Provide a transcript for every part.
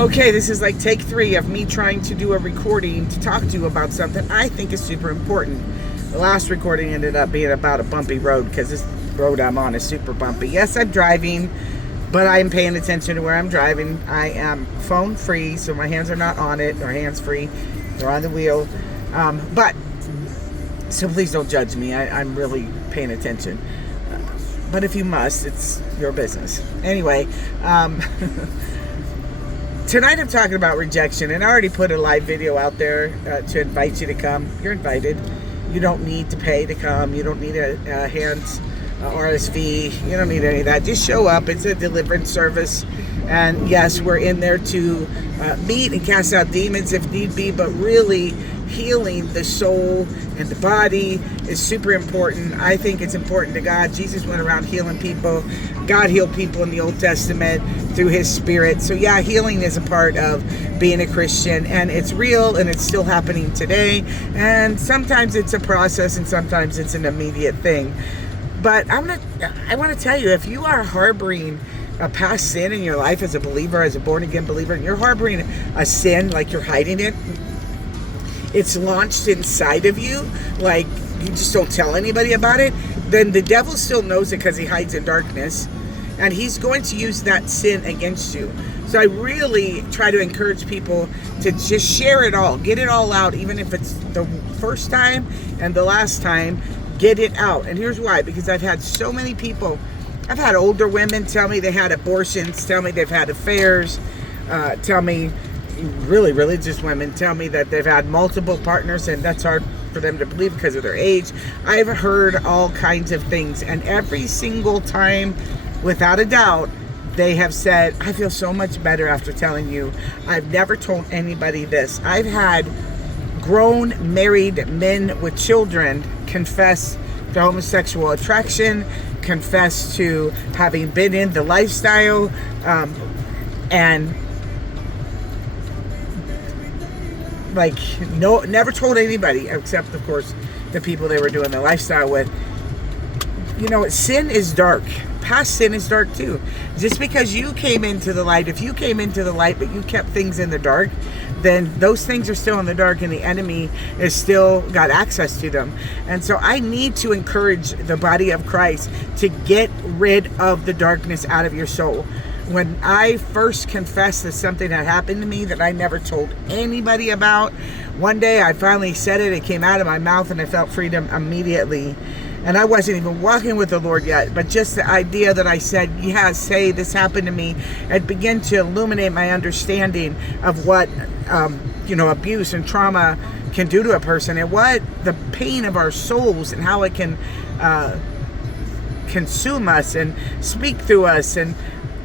Okay, this is like take 3 of me trying to do a recording to talk to you about something I think is super important. The last recording ended up being about a bumpy road because this road I'm on is super bumpy. Yes, I'm driving, but I'm paying attention to where I'm driving. I am phone free, so my hands are not on it, or hands free. They're on the wheel. So please don't judge me. I'm really paying attention. But if you must, it's your business. Anyway, tonight I'm talking about rejection, and I already put a live video out there to invite you to come. You're invited. You don't need to pay to come. You don't need a hands RSV. You don't need any of that. Just show up. It's a deliverance service. And yes, we're in there to meet and cast out demons if need be, but really healing the soul and the body is super important. I think it's important to God. Jesus went around healing people. God healed people in the Old Testament through his spirit. So yeah, healing is a part of being a Christian, and it's real, and it's still happening today. And sometimes it's a process, and sometimes it's an immediate thing. But I want to tell you, if you are harboring a past sin in your life as a believer, as a born-again believer, and you're harboring a sin, like you're hiding it, it's launched inside of you, like you just don't tell anybody about it, then the devil still knows it because he hides in darkness, and he's going to use that sin against you. So I really try to encourage people to just share it all, get it all out, even if it's the first time and the last time, get it out. And here's why: because I've had so many people. I've had older women tell me they had abortions, tell me they've had affairs, tell me, really religious women tell me that they've had multiple partners, and that's hard for them to believe because of their age. I've heard all kinds of things, and every single time, without a doubt, they have said, I feel so much better after telling you. I've never told anybody this. I've had grown married men with children confess to homosexual attraction, confess to having been in the lifestyle, and like never told anybody except, of course, the people they were doing the lifestyle with. You know, sin is dark. Past sin is dark too. Just because you came into the light, if you came into the light but you kept things in the dark, then those things are still in the dark, and the enemy is still got access to them. And so I need to encourage the body of Christ to get rid of the darkness out of your soul. When I first confessed that something had happened to me that I never told anybody about, one day I finally said it. It came out of my mouth, and I felt freedom immediately. And I wasn't even walking with the Lord yet, but just the idea that I said, yeah, say this happened to me, it began to illuminate my understanding of what, abuse and trauma can do to a person, and what the pain of our souls and how it can consume us and speak through us, and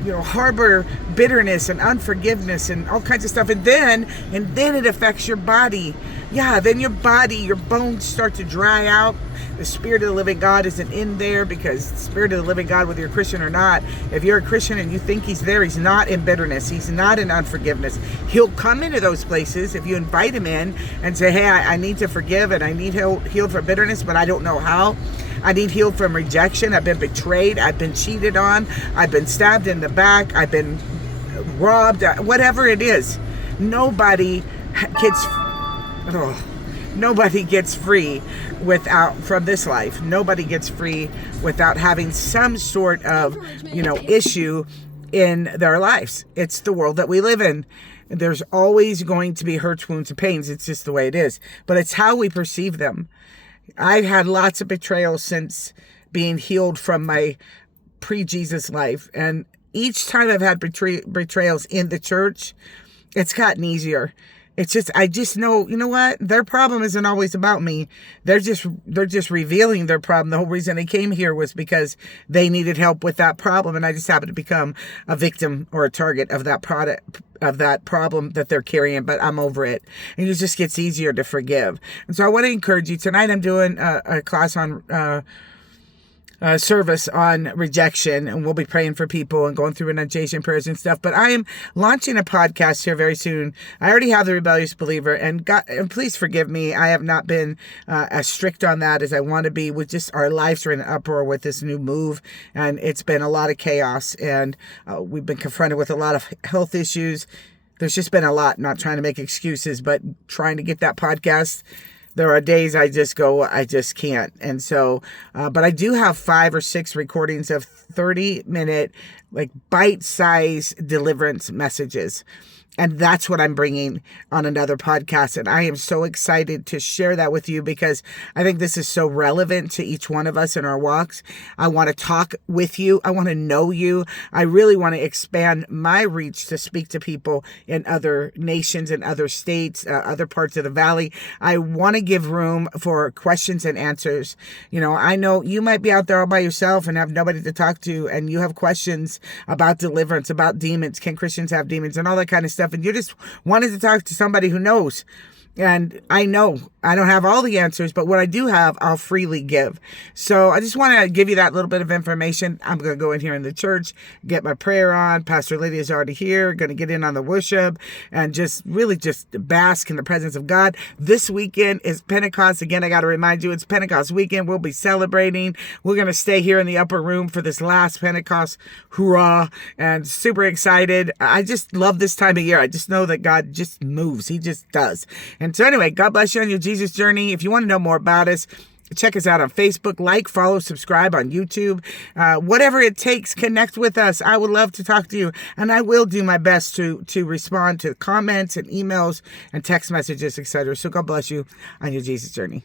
harbor bitterness and unforgiveness and all kinds of stuff. And then it affects your body. Yeah, then your body, your bones start to dry out. The Spirit of the living God isn't in there, because the Spirit of the living God, whether you're a Christian or not, if you're a Christian and you think he's there, he's not in bitterness. He's not in unforgiveness. He'll come into those places if you invite him in and say, hey, I need to forgive, and I need healed from bitterness, but I don't know how. I need healed from rejection. I've been betrayed. I've been cheated on. I've been stabbed in the back. I've been robbed. Whatever it is, nobody gets free from this life. Nobody gets free without having some sort of, issue in their lives. It's the world that we live in. There's always going to be hurts, wounds, and pains. It's just the way it is. But it's how we perceive them. I've had lots of betrayals since being healed from my pre-Jesus life. And each time I've had betrayals in the church, it's gotten easier. It's just, I just know, you know what? Their problem isn't always about me. They're just revealing their problem. The whole reason they came here was because they needed help with that problem. And I just happened to become a victim or a target of that problem that they're carrying, but I'm over it. And it just gets easier to forgive. And so I want to encourage you. Tonight I'm doing a class on service on rejection, and we'll be praying for people and going through renunciation prayers and stuff. But I am launching a podcast here very soon. I already have the Rebellious Believer, and please forgive me. I have not been as strict on that as I want to be. With just our lives are in an uproar with this new move, and it's been a lot of chaos, and we've been confronted with a lot of health issues. there's just been a lot, not trying to make excuses, but trying to get that podcast. There are days I just go, I just can't. And so, but I do have 5 or 6 recordings of 30-minute, like bite-sized deliverance messages. And that's what I'm bringing on another podcast. And I am so excited to share that with you because I think this is so relevant to each one of us in our walks. I want to talk with you. I want to know you. I really want to expand my reach to speak to people in other nations and other states, other parts of the valley. I want to give room for questions and answers. You know, I know you might be out there all by yourself and have nobody to talk to, and you have questions about deliverance, about demons. Can Christians have demons and all that kind of stuff? And you just wanted to talk to somebody who knows. And I know I don't have all the answers, but what I do have, I'll freely give. So I just want to give you that little bit of information. I'm going to go in here in the church, get my prayer on. Pastor Lydia is already here, going to get in on the worship and just really just bask in the presence of God. This weekend is Pentecost. Again, I got to remind you, it's Pentecost weekend. We'll be celebrating. We're going to stay here in the upper room for this last Pentecost hurrah, and super excited. I just love this time of year. I just know that God just moves. He just does. And so anyway, God bless you on your Jesus journey. If you want to know more about us, check us out on Facebook, like, follow, subscribe on YouTube. Whatever it takes, connect with us. I would love to talk to you, and I will do my best to respond to comments and emails and text messages, etc. So God bless you on your Jesus journey.